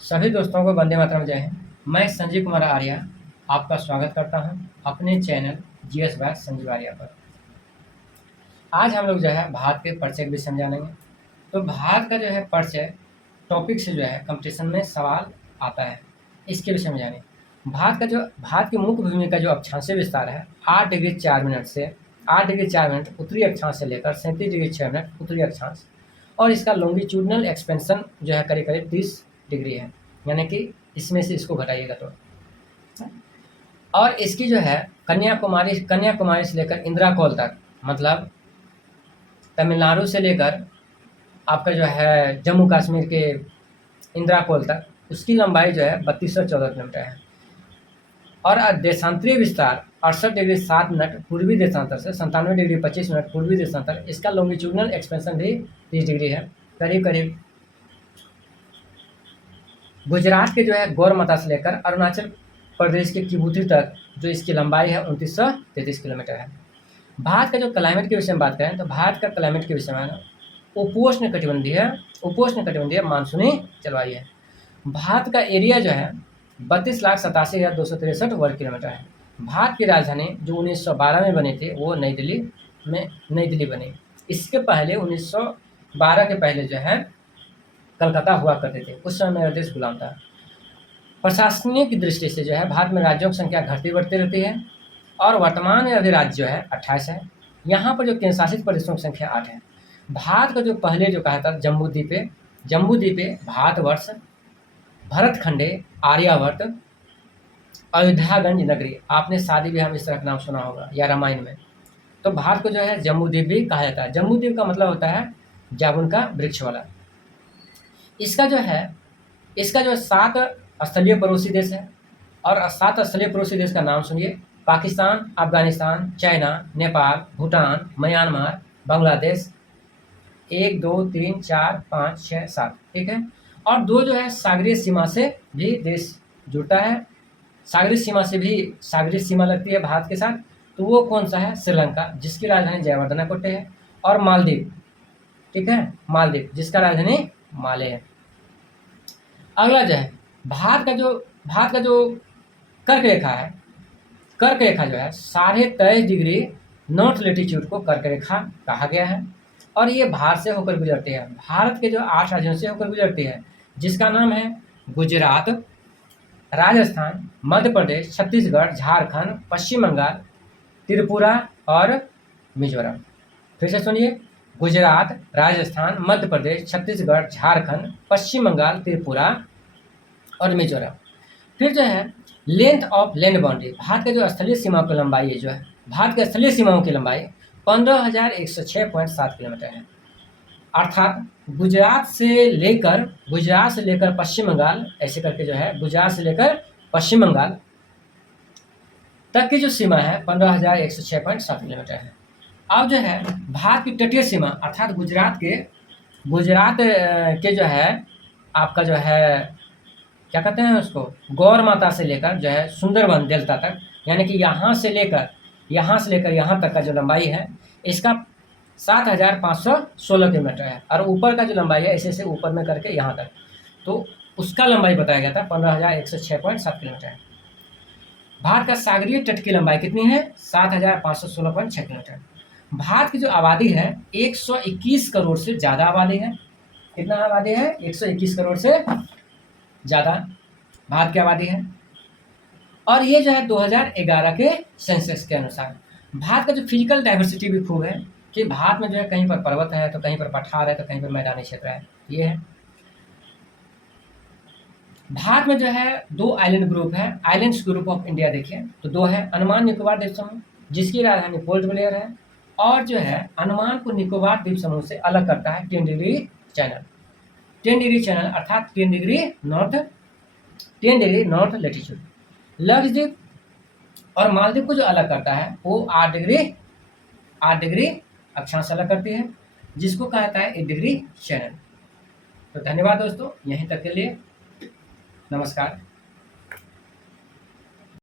सभी दोस्तों को वंदे मातरम, जय हिंद। मैं संजीव कुमार आर्य आपका स्वागत करता हूं अपने चैनल जीएस बाय संजीव आर्य पर। आज हम लोग जो है भारत के परिचय के विषय में जानेंगे। तो भारत का जो है परिचय टॉपिक से जो है कंपटीशन में सवाल आता है, इसके विषय में जानें। भारत की मुख्य भूमि का जो अक्षांशीय विस्तार है 8 डिग्री 4 मिनट से 8 डिग्री 4 मिनट उत्तरी अक्षांश से लेकर 37 डिग्री 6 मिनट उत्तरी अक्षांश, और इसका लॉन्गिट्यूडनल एक्सपेंशन जो है करीब करीब 30 डिग्री है, यानी कि इसमें से इसको घटाइएगा तो। और इसकी जो है कन्याकुमारी से लेकर इंदिरा तक, मतलब तमिलनाडु से लेकर आपका जो है जम्मू कश्मीर के इंदिरा तक, उसकी लंबाई जो है 3214 किलोमीटर है। और देशांतरीय विस्तार 68 डिग्री 7 मिनट पूर्वी देशांतर से 97 डिग्री 25 मिनट पूर्वी देशांतर, इसका लॉन्गिट्यूडनल एक्सपेंशन भी 30 डिग्री है। करीब करीब गुजरात के जो है गौरमाता से लेकर अरुणाचल प्रदेश के किबुती तक जो इसकी लंबाई है 2933 किलोमीटर है। भारत का जो क्लाइमेट के विषय में बात करें तो भारत का क्लाइमेट के विषय में उपोष्ण कटिबंधीय मानसूनी जलवायु है। भारत का एरिया जो है 32,87,263 वर्ग किलोमीटर है। भारत की राजधानी जो 1912 में बनी थी वो नई दिल्ली बनी। इसके पहले 1912 के पहले जो है कलकत्ता हुआ करते थे, उस समय मेरा देश गुलाम था। प्रशासनिक दृष्टि से जो है भारत में राज्यों की संख्या घटती बढ़ती रहती है, और वर्तमान में अभी राज्य जो है 28 है। यहाँ पर जो केंद्र शासित प्रदेशों की संख्या 8 है। भारत का जो पहले जो कहा था जम्बूद्वीपे भारतवर्ष, भरतखंडे, आर्यावर्त, अयोध्यागंज नगरी, आपने शादी ब्याह में इस तरह का नाम सुना होगा या रामायण में। तो भारत को जो है जम्बूद्वीप भी कहा जाता है। जम्बूद्वीप का मतलब होता है जामुन का वृक्ष वाला। इसका जो 7 स्थलीय पड़ोसी देश है, और 7 स्थलीय पड़ोसी देश का नाम सुनिए: पाकिस्तान, अफगानिस्तान, चाइना, नेपाल, भूटान, म्यांमार, बांग्लादेश। 1 2 3 4 5 6 7, ठीक है। और 2 जो है सागरीय सीमा से भी देश जुड़ता है, सागरीय सीमा लगती है भारत के साथ। तो वो कौन सा है? श्रीलंका, जिसकी राजधानी जयवर्धनाकोटे है। और मालदीव, ठीक है, मालदीव जिसका राजधानी माले है। अगला जो है भारत का जो कर्क रेखा जो है 23.5 डिग्री नॉर्थ लेटीट्यूड को कर्क रेखा कहा गया है, और ये भारत से होकर गुजरती है। भारत के जो 8 राज्यों से होकर गुजरती है, जिसका नाम है गुजरात, राजस्थान, मध्य प्रदेश, छत्तीसगढ़, झारखंड, पश्चिम बंगाल, त्रिपुरा और मिजोरम। फिर से सुनिए: गुजरात, राजस्थान, मध्य प्रदेश, छत्तीसगढ़, झारखंड, पश्चिम बंगाल, त्रिपुरा और मिजोरम। फिर जो है length of land boundary, Bharat के जो स्थलीय सीमाओं की लंबाई है, जो है भारत के स्थलीय सीमाओं की लंबाई 15,106.7 किलोमीटर है। अर्थात गुजरात से लेकर पश्चिम बंगाल, ऐसे करके जो है गुजरात से लेकर पश्चिम बंगाल तक की जो सीमा है 15,106.7 किलोमीटर है। अब जो है भारत की तटीय सीमा, अर्थात गुजरात के जो है आपका जो है क्या कहते हैं उसको, गौर माता से लेकर जो है सुंदरबन डेल्टा तक, यानी कि यहाँ से लेकर यहाँ तक का जो लंबाई है इसका 7,516 किलोमीटर है। और ऊपर का जो लंबाई है ऐसे ऊपर में करके यहाँ तक, तो उसका लंबाई बताया गया था 15,106.7 किलोमीटर है। भारत का सागरीय तट की लंबाई कितनी है? 7,516.6 किलोमीटर। भारत की जो आबादी है 121 करोड़ से ज़्यादा आबादी है। कितना आबादी है? 121 करोड़ से ज़्यादा भारत की आबादी है। और ये जो है 2011 के सेंसस के अनुसार भारत का जो फिजिकल डाइवर्सिटी भी खूब है, कि भारत में जो है कहीं पर पर्वत है, तो कहीं पर पठार है, तो कहीं पर मैदानी क्षेत्र है। ये है भारत में जो है 2 आइलैंड ग्रुप है। आइलैंड्स ग्रुप ऑफ इंडिया देखिए तो 2 है: अंडमान निकोबार द्वीप समूह, जिसकी राजधानी पोर्ट ब्लेयर है, और जो है अंडमान को निकोबार द्वीप समूह से अलग करता है 10 डिग्री चैनल, अर्थात 10 डिग्री नॉर्थ लेटीट्यूड। लक्षद्वीप और मालदीव को जो अलग करता है वो 8 डिग्री अक्षांश अलग करती है, जिसको कहता है 1 डिग्री चैनल। तो धन्यवाद दोस्तों, यहीं तक के लिए नमस्कार।